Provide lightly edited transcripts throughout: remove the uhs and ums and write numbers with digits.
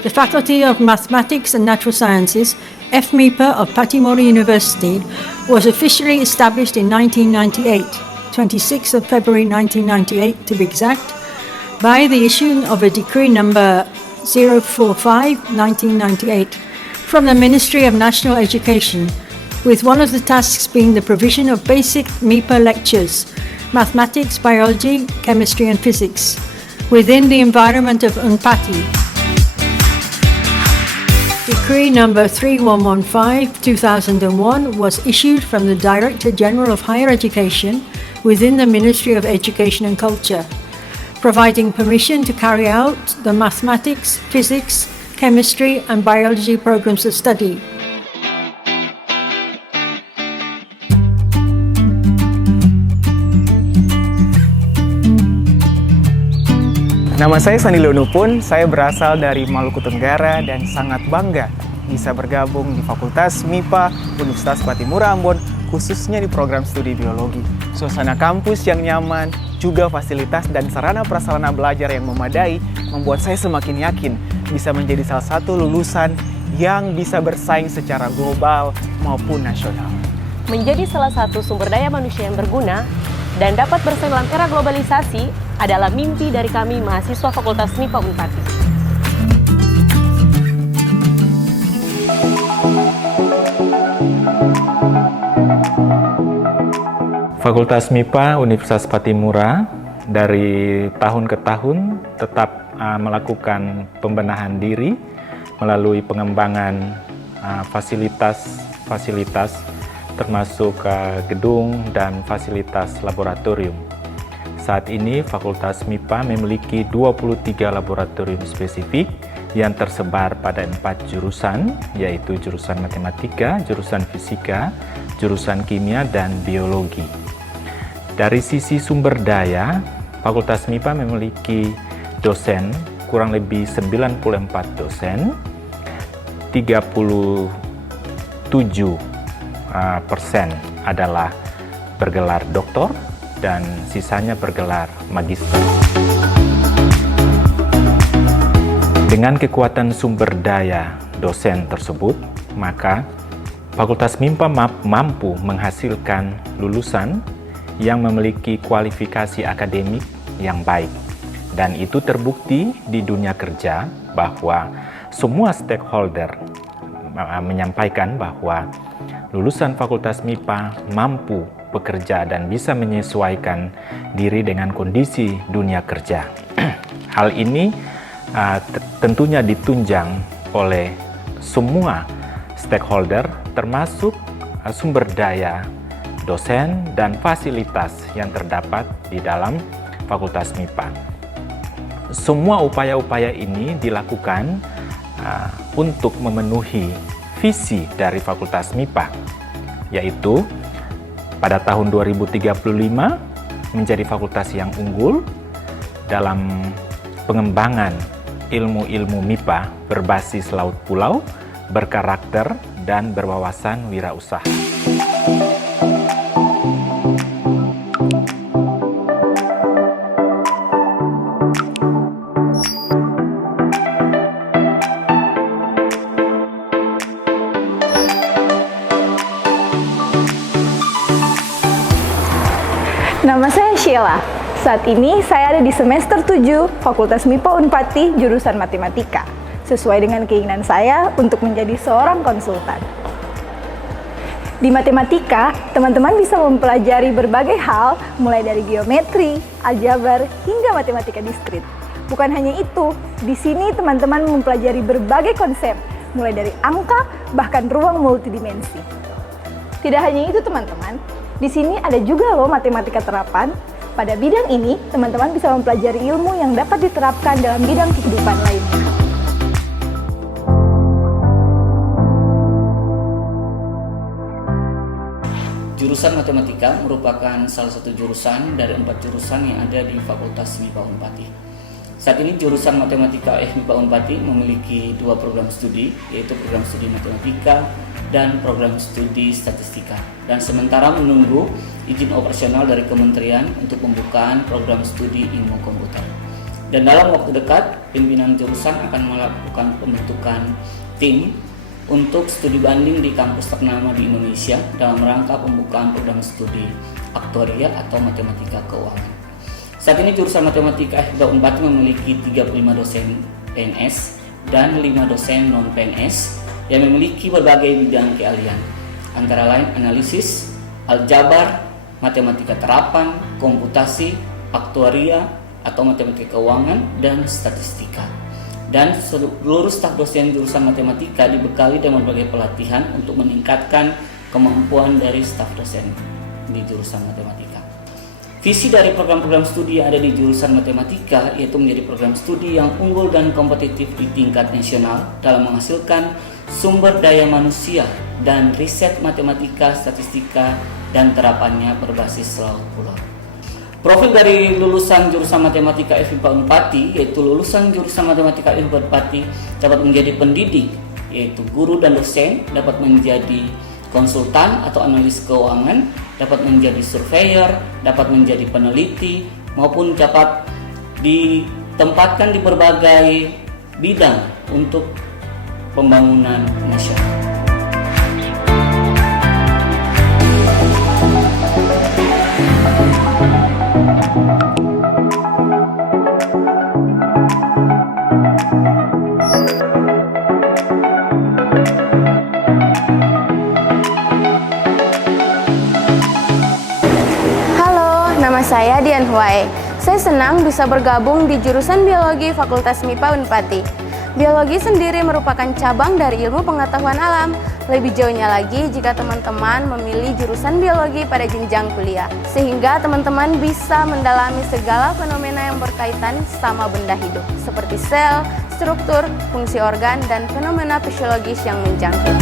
The Faculty of Mathematics and Natural Sciences, FMIPA of Pattimura University, was officially established in 1998, 26th of February 1998 to be exact, by the issuing of a decree number 045/1998 from the Ministry of National Education, with one of the tasks being the provision of basic MIPA lectures, mathematics, biology, chemistry and physics, within the environment of Unpati. Decree number 3115/2001 was issued from the Director General of Higher Education within the Ministry of Education and Culture, providing permission to carry out the mathematics, physics, chemistry and biology programs of study. Nama saya Sandi Leonupun, saya berasal dari Maluku Tenggara dan sangat bangga bisa bergabung di Fakultas MIPA Universitas Pattimura Ambon, khususnya di program studi biologi. Suasana kampus yang nyaman, juga fasilitas dan sarana prasarana belajar yang memadai membuat saya semakin yakin bisa menjadi salah satu lulusan yang bisa bersaing secara global maupun nasional. Menjadi salah satu sumber daya manusia yang berguna dan dapat bersaing dalam era globalisasi adalah mimpi dari kami mahasiswa Fakultas MIPA Unpati. Fakultas MIPA Universitas Pattimura dari tahun ke tahun tetap melakukan pembenahan diri melalui pengembangan fasilitas termasuk gedung dan fasilitas laboratorium. Saat ini Fakultas MIPA memiliki 23 laboratorium spesifik yang tersebar pada 4 jurusan, yaitu jurusan matematika, jurusan fisika, jurusan kimia, dan biologi. Dari sisi sumber daya, Fakultas MIPA memiliki dosen kurang lebih 94 dosen, 37% adalah bergelar doktor, dan sisanya bergelar magister. Dengan kekuatan sumber daya dosen tersebut, maka Fakultas MIPA mampu menghasilkan lulusan yang memiliki kualifikasi akademik yang baik. Dan itu terbukti di dunia kerja bahwa semua stakeholder menyampaikan bahwa lulusan Fakultas MIPA mampu bekerja dan bisa menyesuaikan diri dengan kondisi dunia kerja. Hal ini tentunya ditunjang oleh semua stakeholder, termasuk sumber daya, dosen, dan fasilitas yang terdapat di dalam Fakultas MIPA. Semua upaya-upaya ini dilakukan untuk memenuhi visi dari Fakultas MIPA, yaitu pada tahun 2035 menjadi fakultas yang unggul dalam pengembangan ilmu-ilmu MIPA berbasis laut pulau, berkarakter, dan berwawasan wirausaha. Nama saya Sheila. Saat ini saya ada di semester 7 Fakultas MIPA Unpati jurusan Matematika, sesuai dengan keinginan saya untuk menjadi seorang konsultan. Di matematika, teman-teman bisa mempelajari berbagai hal, mulai dari geometri, aljabar, hingga matematika diskrit. Bukan hanya itu, di sini teman-teman mempelajari berbagai konsep, mulai dari angka, bahkan ruang multidimensi. Tidak hanya itu teman-teman, di sini ada juga loh matematika terapan. Pada bidang ini, teman-teman bisa mempelajari ilmu yang dapat diterapkan dalam bidang kehidupan lainnya. Jurusan Matematika merupakan salah satu jurusan dari 4 jurusan yang ada di Fakultas MIPA Unpati. Saat ini jurusan Matematika FMIPA Unpati memiliki 2 program studi, yaitu program studi Matematika dan program studi Statistika. Dan sementara menunggu izin operasional dari Kementerian untuk pembukaan program studi Ilmu Komputer. Dan dalam waktu dekat, pimpinan jurusan akan melakukan pembentukan tim untuk studi banding di kampus ternama di Indonesia dalam rangka pembukaan program studi aktuaria atau matematika keuangan. Saat ini jurusan matematika FMIPA Unpati memiliki 35 dosen PNS dan 5 dosen non-PNS yang memiliki berbagai bidang keahlian, antara lain analisis, aljabar, matematika terapan, komputasi, aktuaria atau matematika keuangan, dan statistika. Dan seluruh staf dosen jurusan matematika dibekali dengan berbagai pelatihan untuk meningkatkan kemampuan dari staf dosen di jurusan matematika. Visi dari program-program studi yang ada di jurusan matematika yaitu menjadi program studi yang unggul dan kompetitif di tingkat nasional dalam menghasilkan sumber daya manusia dan riset matematika, statistika, dan terapannya berbasis laut pulau. Profil dari lulusan jurusan matematika FMIPA Unpati yaitu lulusan jurusan matematika FMIPA Unpati dapat menjadi pendidik, yaitu guru dan dosen, dapat menjadi konsultan atau analis keuangan, dapat menjadi surveyor, dapat menjadi peneliti, maupun dapat ditempatkan di berbagai bidang untuk pembangunan nasional. Nama saya Dian Huai. Saya senang bisa bergabung di jurusan Biologi Fakultas MIPA Unpati. Biologi sendiri merupakan cabang dari ilmu pengetahuan alam. Lebih jauhnya lagi jika teman-teman memilih jurusan biologi pada jenjang kuliah, sehingga teman-teman bisa mendalami segala fenomena yang berkaitan sama benda hidup, seperti sel, struktur, fungsi organ, dan fenomena fisiologis yang menjangkit.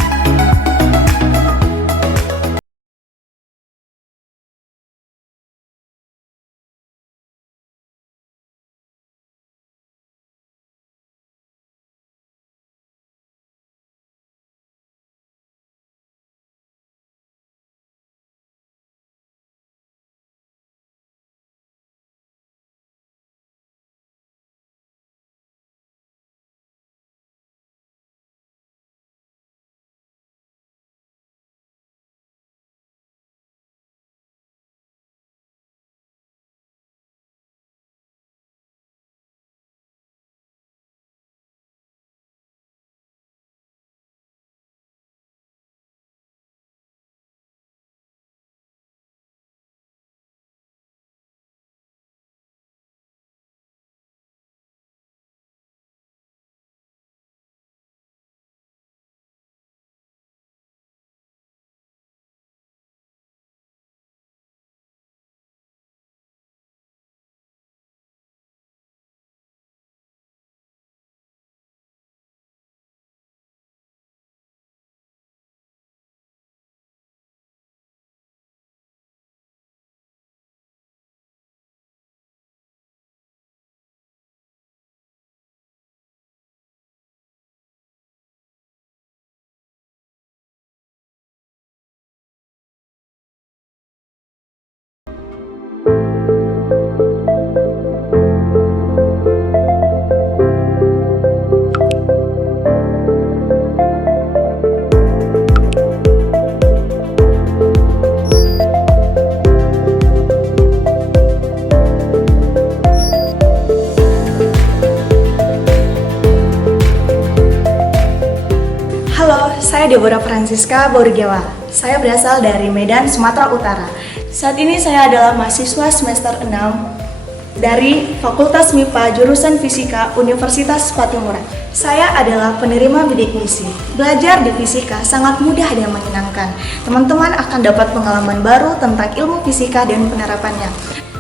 Saya Deborah Francisca Borgewa. Saya berasal dari Medan, Sumatera Utara. Saat ini saya adalah mahasiswa semester 6 dari Fakultas MIPA jurusan Fisika Universitas Patimura. Saya adalah penerima bidik misi. Belajar di fisika sangat mudah dan menyenangkan. Teman-teman akan dapat pengalaman baru tentang ilmu fisika dan penerapannya.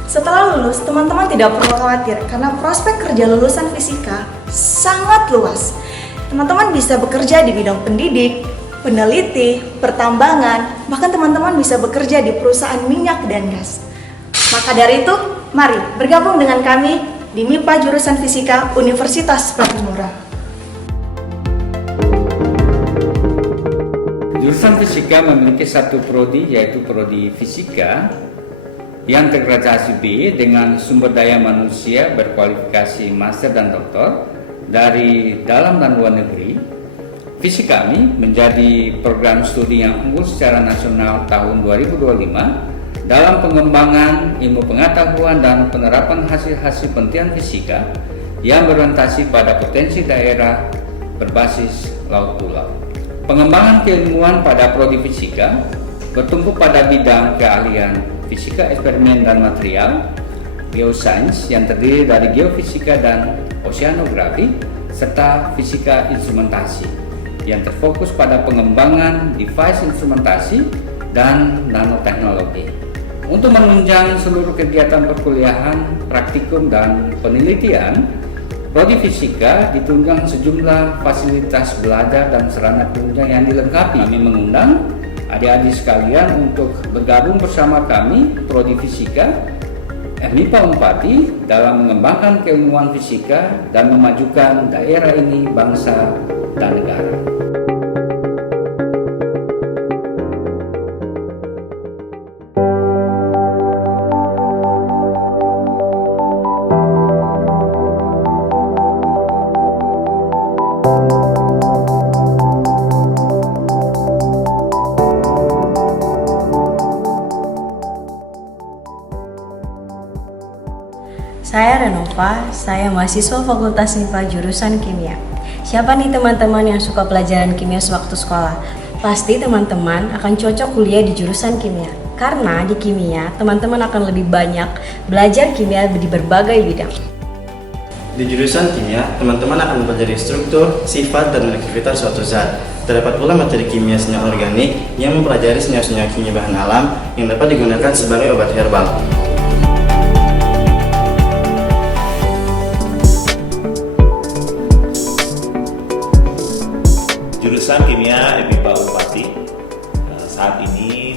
Setelah lulus, teman-teman tidak perlu khawatir karena prospek kerja lulusan fisika sangat luas. Teman-teman bisa bekerja di bidang pendidik, peneliti, pertambangan, bahkan teman-teman bisa bekerja di perusahaan minyak dan gas. Maka dari itu, mari bergabung dengan kami di MIPA jurusan Fisika Universitas Patimura. Jurusan Fisika memiliki satu prodi, yaitu prodi Fisika, yang terdegradasi B dengan sumber daya manusia berkualifikasi master dan doktor dari dalam dan luar negeri. Visi kami menjadi program studi yang unggul secara nasional tahun 2025 dalam pengembangan ilmu pengetahuan dan penerapan hasil-hasil penelitian fisika yang berorientasi pada potensi daerah berbasis laut pulau. Pengembangan keilmuan pada prodi fisika bertumpu pada bidang keahlian fisika eksperimen dan material, geosains yang terdiri dari geofisika dan oceanografi, serta fisika instrumentasi yang terfokus pada pengembangan device instrumentasi dan nanoteknologi. Untuk menunjang seluruh kegiatan perkuliahan, praktikum, dan penelitian, prodi fisika ditunjang sejumlah fasilitas belajar dan sarana penunjang yang dilengkapi. Kami mengundang adik-adik sekalian untuk bergabung bersama kami, prodi fisika MIPA Unpati, dalam mengembangkan keilmuan fisika dan memajukan daerah ini, bangsa, dan negara. Saya Renova, saya mahasiswa Fakultas MIPA jurusan Kimia. Siapa nih teman-teman yang suka pelajaran kimia sewaktu sekolah? Pasti teman-teman akan cocok kuliah di jurusan kimia. Karena di kimia, teman-teman akan lebih banyak belajar kimia di berbagai bidang. Di jurusan kimia, teman-teman akan mempelajari struktur, sifat, dan aktivitas suatu zat. Terdapat pula materi kimia senyawa organik yang mempelajari senyawa-senyawa kimia bahan alam yang dapat digunakan sebagai obat herbal. Jurusan Kimia MIPA Unpati saat ini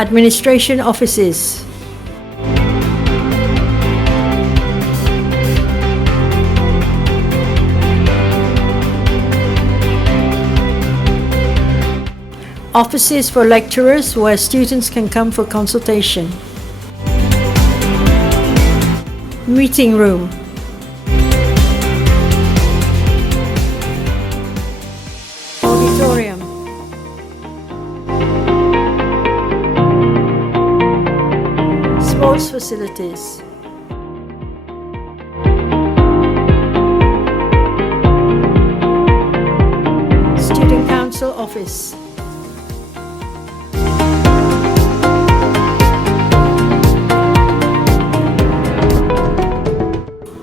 Administration offices. Offices for lecturers where students can come for consultation. Meeting room. Auditorium. Sports facilities. Student Council office.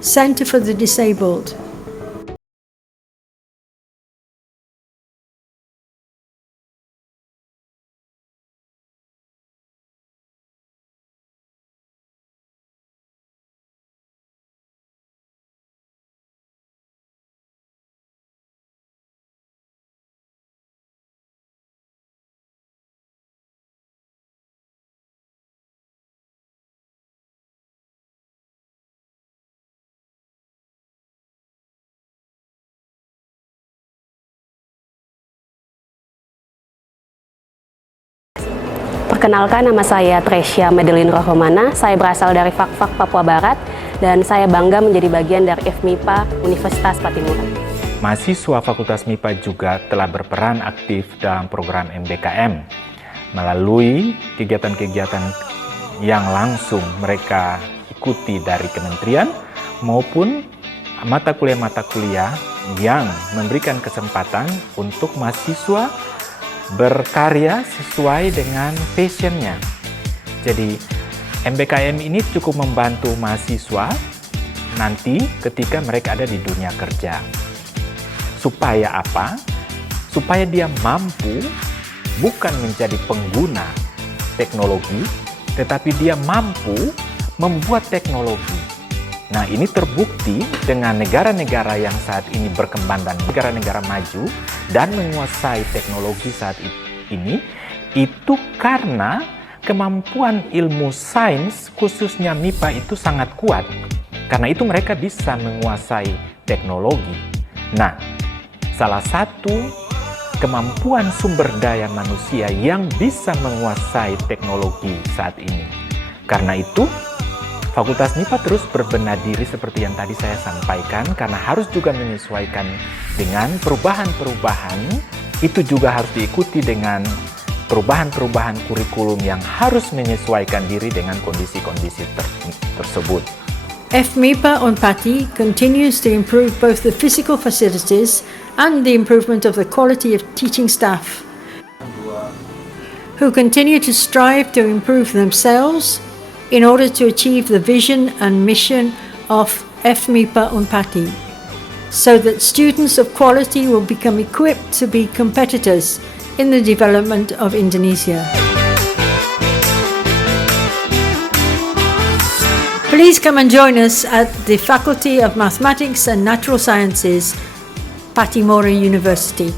Center for the Disabled. Perkenalkan, nama saya Tresya Madeline Rohmana. Saya berasal dari Fakfak Papua Barat dan saya bangga menjadi bagian dari FMIPA Universitas Patimura. Mahasiswa Fakultas MIPA juga telah berperan aktif dalam program MBKM melalui kegiatan-kegiatan yang langsung mereka ikuti dari kementerian maupun mata kuliah yang memberikan kesempatan untuk mahasiswa berkarya sesuai dengan passionnya. Jadi MBKM ini cukup membantu mahasiswa nanti ketika mereka ada di dunia kerja. Supaya apa? Supaya dia mampu bukan menjadi pengguna teknologi, tetapi dia mampu membuat teknologi. Nah, ini terbukti dengan negara-negara yang saat ini berkembang dan negara-negara maju dan menguasai teknologi saat ini, itu karena kemampuan ilmu sains, khususnya MIPA itu sangat kuat. Karena itu mereka bisa menguasai teknologi. Nah, salah satu kemampuan sumber daya manusia yang bisa menguasai teknologi saat ini. Karena itu, Fakultas MIPA terus berbenah diri seperti yang tadi saya sampaikan, karena harus juga menyesuaikan dengan perubahan-perubahan. Itu juga harus diikuti dengan perubahan-perubahan kurikulum yang harus menyesuaikan diri dengan kondisi-kondisi tersebut. FMIPA Unpati continues to improve both the physical facilities and the improvement of the quality of teaching staff, who continue to strive to improve themselves in order to achieve the vision and mission of FMIPA Unpati, so that students of quality will become equipped to be competitors in the development of Indonesia. Please come and join us at the Faculty of Mathematics and Natural Sciences, Patimura University.